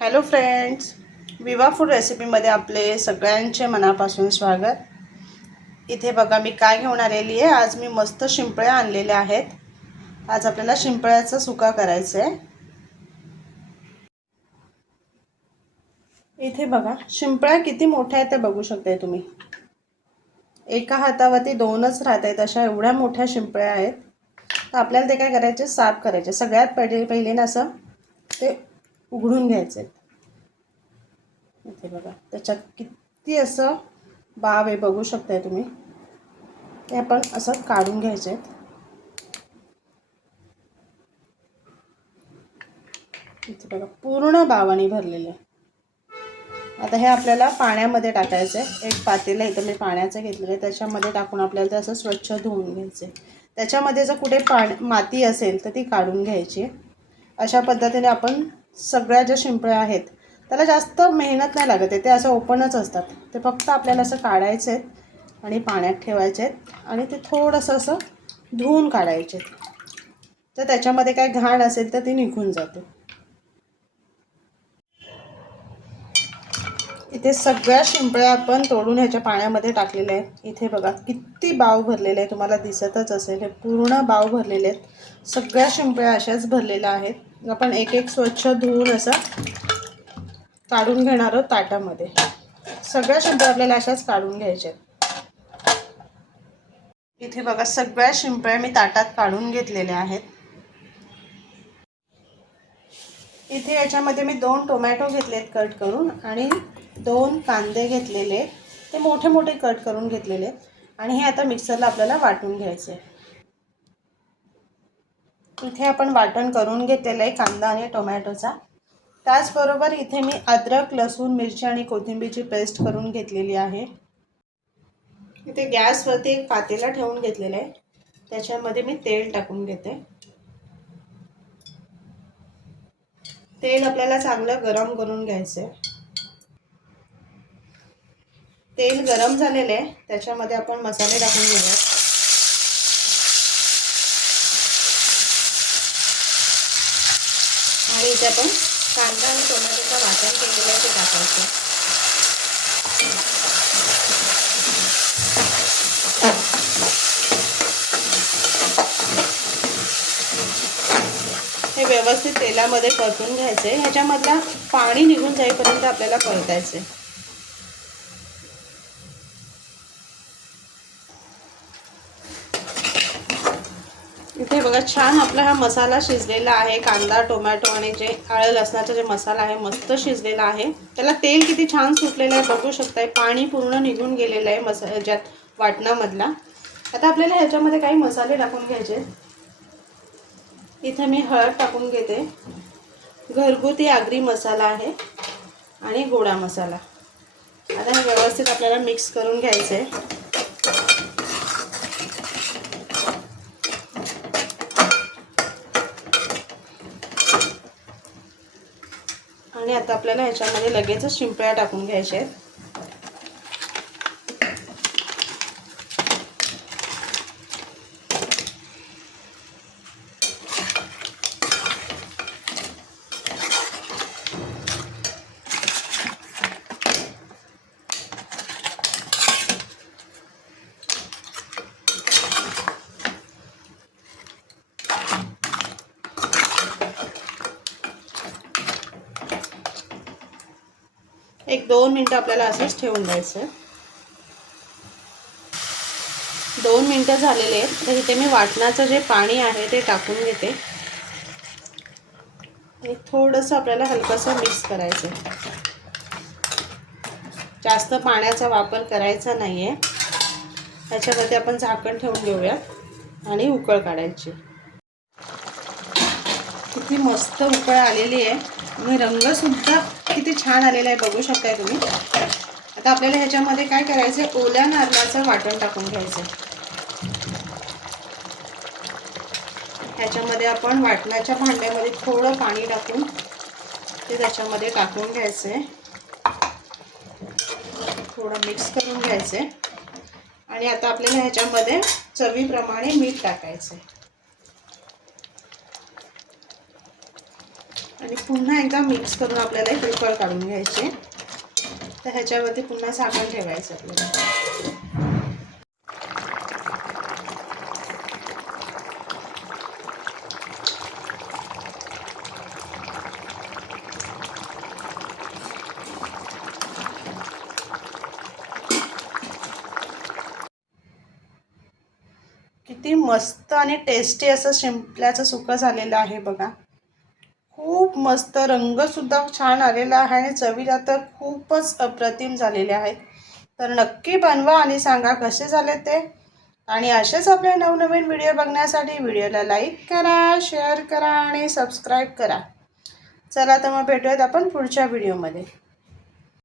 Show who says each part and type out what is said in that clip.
Speaker 1: Hello friends विवा food रेसिपीमध्ये आपले सगळ्यांचे मनापासून स्वागत. इथे बघा मी काय घेऊन आलेली आहे. आज मी मस्त शिंपळ्या आणलेल्या आहेत. आज आपल्याला शिंपळ्याचा सुका करायचं आहे इथे बघा शिंपळ्या किती मोठ्या आहेत ते बघू शकताय तुम्ही. एका हातावरती दोनच राहत आहेत अशा एवढ्या मोठ्या शिंपळ्या आहेत. तर आपल्याला ते काय करायचे? साफ करायचे. सगळ्यात पहिले पहिले ना असं ते उघडून घ्यायचे. इथे बघा. त्याच्यात किती असं बाव आहे बघू शकताय तुम्ही. ते आपण असं काढून घ्यायचे. इथे बघा पूर्ण बावाने भरलेले. आता हे आपल्याला पाण्यामध्ये टाकायचं. आहे एक पातेलं इथं मी पाण्याचं घेतलेलं आहे. त्याच्यामध्ये टाकून आपल्याला ते असं स्वच्छ धुवून घ्यायचं. आहे त्याच्यामध्ये जर कुठे पाणी माती असेल तर ती काढून घ्यायची. अशा पद्धतीने आपण सगळ्या ज्या शिंपळ्या आहेत त्याला जास्त मेहनत नाही लागत आहे. ते असं ओपनच असतात. ते फक्त आपल्याला असं काढायचे आहेत आणि पाण्यात ठेवायचे आहेत आणि ते थोडंसं असं धुवून काढायचे. तर त्याच्यामध्ये काय घाण असेल तर ती निघून जाते. इथे सगळ्या शिंपळ्या आपण तोडून ह्याच्या पाण्यामध्ये टाकलेल्या आहेत. इथे बघा किती बाव भरलेले आहे तुम्हाला दिसतच असेल. हे पूर्ण बाव भरलेले आहेत. सगळ्या शिंपळ्या अशाच भरलेल्या आहेत. आपण एक एक स्वच्छ धुवून असं काढून घेणार आहोत ताटामध्ये. सगळ्या शिंपळ्या आपल्याला अशाच काढून घ्यायच्या इथे बघा सगळ्या शिंपळ्या मी ताटात काढून घेतलेल्या आहेत. इथे याच्यामध्ये मी दोन टोमॅटो घेतलेत कट करून आणि दोन कांदे घेतलेले. ते मोठे मोठे कट करून घेतलेले. आणि हे आता मिक्सरला आपल्याला वाटून घ्यायचे इथे आपण वाटण करून घेतलेलं आहे कांदा आणि टोमॅटोचा. त्याचबरोबर इथे मी अद्रक लसूण मिरची आणि कोथिंबीरची पेस्ट करून घेतलेली आहे. इथे गॅसवरती एक पातेला ठेवून घेतलेलं आहे. त्याच्यामध्ये मी तेल टाकून घेते. तेल आपल्याला चांगलं गरम करून घ्यायचं आहे तेल गरम झालेलं आहे. त्याच्यामध्ये आपण मसाले टाकून घेऊया आणि इथे आपण कांदा आणि टोमॅटोचा वाटण केलेलं आहे ते टाकायचं. हे व्यवस्थित तेलामध्ये परतून घ्यायचं आहे ह्याच्यामधला पाणी निघून जाईपर्यंत आपल्याला परतायचं इथे बघा छान आपला हा मसाला शिजलेला आहे. कांदा टोमॅटो आणि जे आळं लसणाचा जे मसाला आहे मस्त शिजलेला आहे. त्याला तेल किती छान सुटलेलं आहे बघू शकताय. पाणी पूर्ण निघून गेलेलं आहे मसा ह्याच्यात वाटणामधला. आता आपल्याला ह्याच्यामध्ये काही मसाले टाकून घ्यायचे इथे मी हळद टाकून घेते. घरगुती आगरी मसाला आहे आणि गोडा मसाला. आता हे व्यवस्थित आपल्याला मिक्स करून घ्यायचं आहे आणि आता आपल्याला ह्याच्यामध्ये लगेचच शिंपळ्या टाकून घ्यायच्या आहेत. एक दोन मिनटं आपल्याला असंच ठेवून द्यायचं दोन मिनटं झालेले आहेत. तर इथे मी वाटणाचं जे पाणी आहे ते टाकून घेते. आणि थोडंसं आपल्याला हलकंसं मिक्स करायचं जास्त पाण्याचा वापर करायचा नाही आहे त्याच्यावरती आपण झाकण ठेवून घेऊयात आणि उकळ काढायची. किती मस्त उकळ आलेली आहे. आणि रंगसुद्धा किती छान आलेला आहे बघू शकताय तुम्ही. आता आपल्याला ह्याच्यामध्ये काय करायचं आहे ओल्या नारळाचं वाटण टाकून घ्यायचं ह्याच्यामध्ये आपण वाटणाच्या भांड्यामध्ये थोडं पाणी टाकून ते त्याच्यामध्ये टाकून घ्यायचं आहे थोडं मिक्स करून घ्यायचं आहे आणि आता आपल्याला ह्याच्यामध्ये चवीप्रमाणे मीठ टाकायचं आहे आणि पुन्हा एकदा मिक्स करून आपल्याला एक उकळ काढून घ्यायची. तर ह्याच्यावरती पुन्हा झाकण ठेवायचं आपल्याला. किती मस्त आणि टेस्टी असं शिंपल्याचं सुकं झालेलं आहे बघा. खूप मस्त रंगसुद्धा छान आलेला आहे आणि चवीला तर खूपच अप्रतिम झालेले आहेत. तर नक्की बनवा आणि सांगा कसे झाले ते. आणि असेच आपले नवनवीन व्हिडिओ बघण्यासाठी व्हिडिओला लाईक करा शेअर करा आणि सबस्क्राईब करा. चला तर मग भेटूयात आपण पुढच्या व्हिडिओमध्ये.